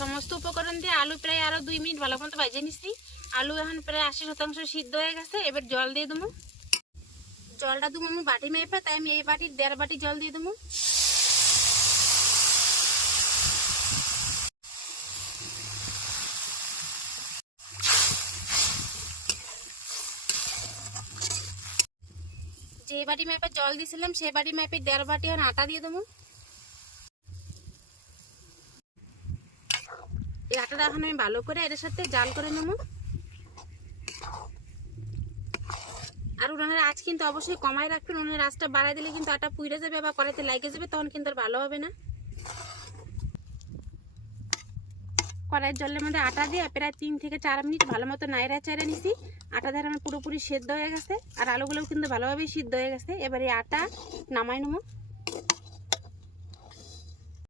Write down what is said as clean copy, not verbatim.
সমস্ত উপকরণ দিয়ে আলু প্রায় আরো 2 মিনিট ভালো মতো ভেজে নিছি। আলু এখন প্রায় 80% সিদ্ধ হয়ে গেছে। এবার জল দিয়ে দেবো। জলটা দেবো আমি বাটি মেপে, তাই আমি এই বাটির 1.5 বাটি জল দিয়ে দেবো। যে বাটি মেপে জল দিয়েছিলাম সেই বাটি মেপে 1.5 বাটি আর আটা দিয়ে দেবো। এই আটাটা এখন আমি ভালো করে এর সাথে জাল করে নেবো। আর উনানের আঁচ কিন্তু অবশ্যই কমায় রাখবেন। উনানের আঁচটা বাড়াই দিলে কিন্তু আটা পুড়ে যাবে বা কড়াইতে লেগে যাবে, তখন কিন্তু আর ভালো হবে না। কড়াইয়ের জলের মধ্যে আটা দিয়ে প্রায় 3 থেকে 4 মিনিট ভালো মতো নাড়া চাড়া নিছি। আটা ধরে আমার পুরোপুরি সেদ্ধ হয়ে গেছে আর আলুগুলোও কিন্তু ভালোভাবেই সিদ্ধ হয়ে গেছে। এবার এই আটা নামাই নেবো।